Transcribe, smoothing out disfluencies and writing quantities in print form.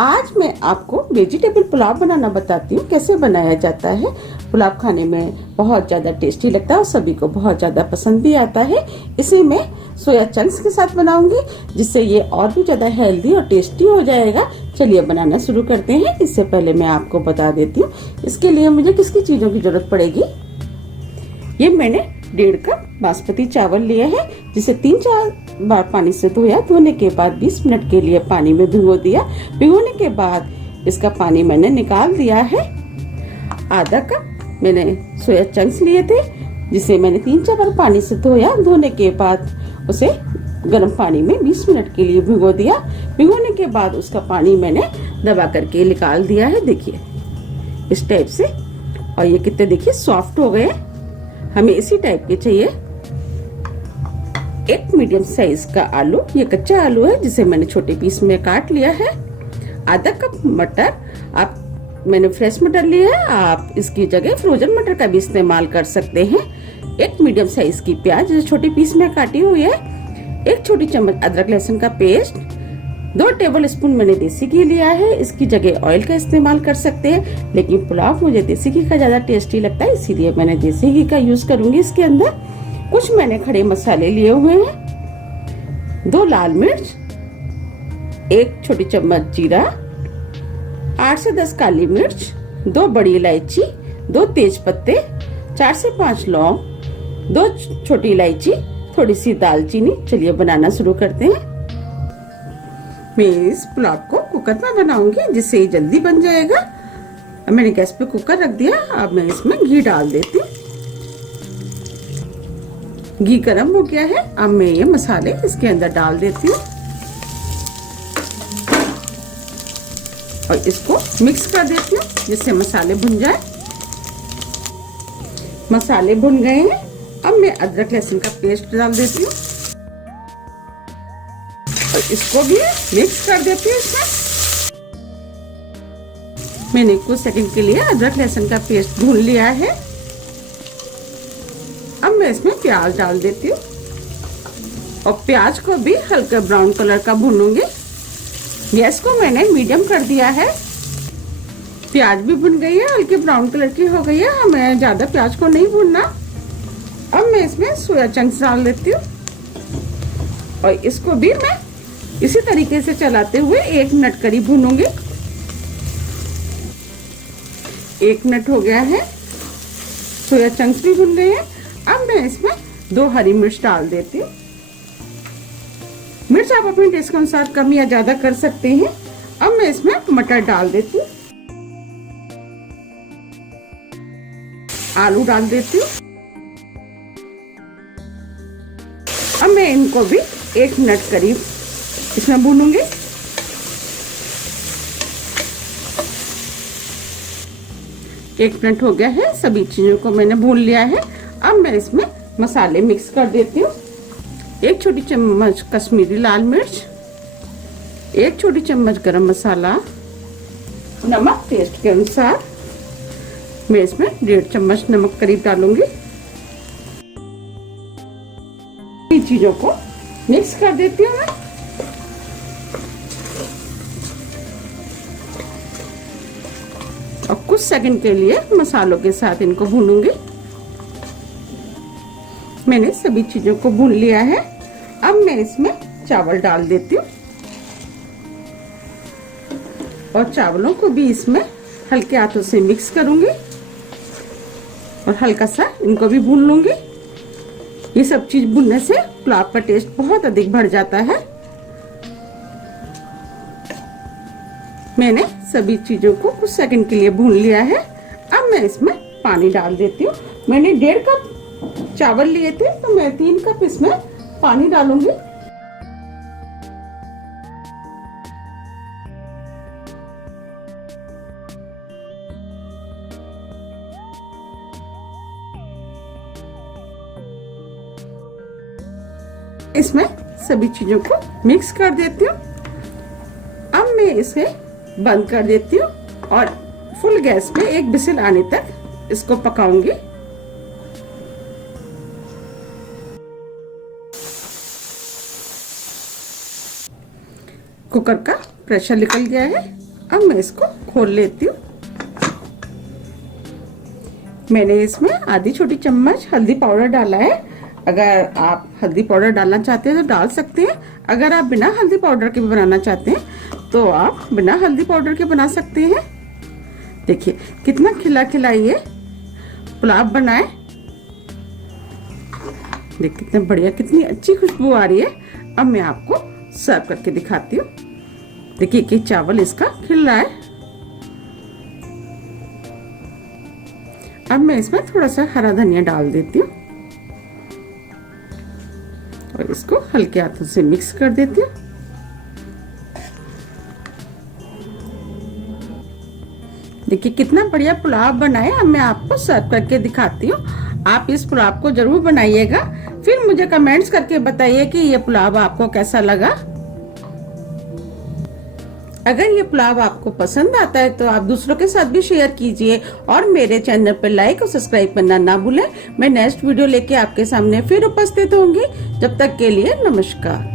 आज मैं आपको वेजिटेबल पुलाव बनाना बताती हूँ। कैसे बनाया जाता है। पुलाव खाने में बहुत ज़्यादा टेस्टी लगता है और सभी को बहुत ज़्यादा पसंद भी आता है। इसे मैं सोया चंक्स के साथ बनाऊंगी, जिससे ये और भी ज़्यादा हेल्दी और टेस्टी हो जाएगा। चलिए बनाना शुरू करते हैं। इससे पहले मैं आपको बता देती हूँ इसके लिए मुझे किसकी चीज़ों की जरूरत पड़ेगी। ये मैंने 1.5 कप बासमती चावल लिया है, जिसे 3-4 बार पानी से धोया। धोने के बाद 20 मिनट के लिए पानी में भिगो दिया। भिगोने के बाद इसका पानी मैंने निकाल दिया है। आधा कप मैंने सोया चंक्स लिए थे, जिसे मैंने 3-4 बार पानी से धोया। धोने के बाद उसे गर्म पानी में 20 मिनट के लिए भिगो दिया। भिगोने के बाद उसका पानी मैंने दबा करके निकाल दिया है। देखिए इस टाइप से। और ये कितने देखिए सॉफ्ट हो गए। हमें इसी टाइप के चाहिए। एक मीडियम साइज का आलू, ये कच्चा आलू है जिसे मैंने छोटे पीस में काट लिया है। आधा कप मटर, मैंने फ्रेश मटर लिया है, आप इसकी जगह फ्रोजन मटर का भी इस्तेमाल कर सकते हैं। एक मीडियम साइज की प्याज जिसे छोटे पीस में काटी हुई है। एक छोटी चम्मच अदरक लहसुन का पेस्ट। 2 टेबल स्पून मैंने देसी घी लिया है। इसकी जगह ऑयल का इस्तेमाल कर सकते हैं, लेकिन पुलाव मुझे देसी घी का ज्यादा टेस्टी लगता है, इसीलिए मैंने देसी घी का यूज करूंगी इसके अंदर। कुछ मैंने खड़े मसाले लिए हुए हैं। 2 लाल मिर्च, 1 छोटी चम्मच जीरा, 8 से 10 काली मिर्च, 2 बड़ी इलायची, 2 तेज पत्ते, 4 से 5 लौंग, 2 छोटी इलायची, थोड़ी सी दालचीनी। चलिए बनाना शुरू करते हैं। मैं इस पुलाव को कुकर में बनाऊंगी, जिससे ये जल्दी बन जाएगा। अब मैंने गैस पे कुकर रख दिया। अब मैं इसमें घी डाल देती हूँ। घी गर्म हो गया है। अब मैं ये मसाले इसके अंदर डाल देती हूँ और इसको मिक्स कर देती हूँ, जिससे मसाले भुन जाए। मसाले भुन गए हैं। अब मैं अदरक लहसुन का पेस्ट डाल देती हूँ और इसको भी मिक्स कर देती हूँ इसमें। मैंने कुछ सेकंड के लिए अदरक लहसुन का पेस्ट भून लिया है। अब मैं इसमें प्याज डाल देती हूँ और प्याज को भी हल्का ब्राउन कलर का भूनूंगी। गैस को मैंने मीडियम कर दिया है। प्याज भी भुन गई है, हल्की ब्राउन कलर की हो गई है। हमें ज्यादा प्याज को नहीं भूनना। अब मैं इसमें सोया चंक्स डाल देती हूँ और इसको भी मैं इसी तरीके से चलाते हुए 1 मिनट करीब भूनूंगी। 1 मिनट हो गया है। सोया चंक्स भी भुन गए हैं। अब मैं इसमें 2 हरी मिर्च डाल देती हूँ। मिर्च आप अपने टेस्ट के अनुसार कम या ज्यादा कर सकते हैं। अब मैं इसमें मटर डाल देती हूँ। आलू डाल देती हूँ। अब मैं इनको भी 1 मिनट करीब इसमें भूनूंगी। एक मिनट हो गया है। सभी चीजों को मैंने भून लिया है। अब मैं इसमें मसाले मिक्स कर देती हूँ। 1 छोटी चम्मच कश्मीरी लाल मिर्च, 1 छोटी चम्मच गरम मसाला, नमक टेस्ट के अनुसार। मैं इसमें 1.5 चम्मच नमक करीब डालूंगी। इन चीजों को मिक्स कर देती हूँ मैं। और कुछ सेकंड के लिए मसालों के साथ इनको भूनूंगी। मैंने सभी चीजों को भून लिया है। अब मैं इसमें चावल डाल देती हूँ और चावलों को भी इसमें हल्के हाथों से मिक्स करूंगी और हल्का सा इनको भी भून लूंगी। ये सब चीज भूनने से पुलाव का टेस्ट बहुत अधिक बढ़ जाता है। मैंने सभी चीजों को कुछ सेकंड के लिए भून लिया है। अब मैं इसमें पानी डाल देती हूँ। मैंने 1.5 कप चावल लिए थे, तो मैं 3 कप इसमें पानी डालूंगी। इसमें सभी चीजों को मिक्स कर देती हूँ। अब मैं इसे बंद कर देती हूँ और फुल गैस पे 1 विसिल आने तक इसको पकाऊंगी। कुकर का प्रेशर निकल गया है। अब मैं इसको खोल लेती हूँ। मैंने इसमें आधी छोटी चम्मच हल्दी पाउडर डाला है। अगर आप हल्दी पाउडर डालना चाहते हैं तो डाल सकते हैं। अगर आप बिना हल्दी पाउडर के भी बनाना चाहते हैं तो आप बिना हल्दी पाउडर के बना सकते हैं। देखिए कितना खिला खिला ये पुलाव बना है। देखिए कितना बढ़िया, कितनी अच्छी खुशबू आ रही है। अब मैं आपको सर्व करके दिखाती हूँ। देखिए कि चावल इसका खिल रहा है। अब मैं इसमें थोड़ा सा हरा धनिया डाल देती हूँ और इसको हल्के हाथों से मिक्स कर देती हूँ। देखिए कितना बढ़िया पुलाव बना है। अब मैं आपको सर्व करके दिखाती हूँ। आप इस पुलाव को जरूर बनाइएगा, फिर मुझे कमेंट्स करके बताइए कि ये पुलाव आपको कैसा लगा। अगर ये पुलाव आपको पसंद आता है तो आप दूसरों के साथ भी शेयर कीजिए और मेरे चैनल पर लाइक और सब्सक्राइब करना ना भूलें। मैं नेक्स्ट वीडियो लेके आपके सामने फिर उपस्थित होंगी। जब तक के लिए नमस्कार।